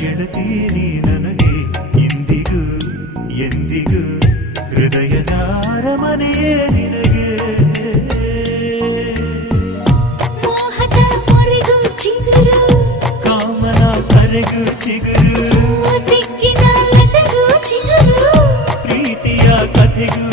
ಗೆಳತೀನಿ ನನಗೆ ಇಂದಿಗೂ ಎಂದಿಗೂ ಹೃದಯದ ಅರಮನೆಯೇ ನಿನಗೆ ಮೋಹದ ಮೊರೆಗೂ ಚಿಗುರು ಕಾಮನ ಕರೆಗೂ ಚಿಗುರು ಸಿಕ್ಕಿನ ಲತೆಗೂ ಚಿಗುರು ಪ್ರೀತಿಯ ಕಥೆಗೂ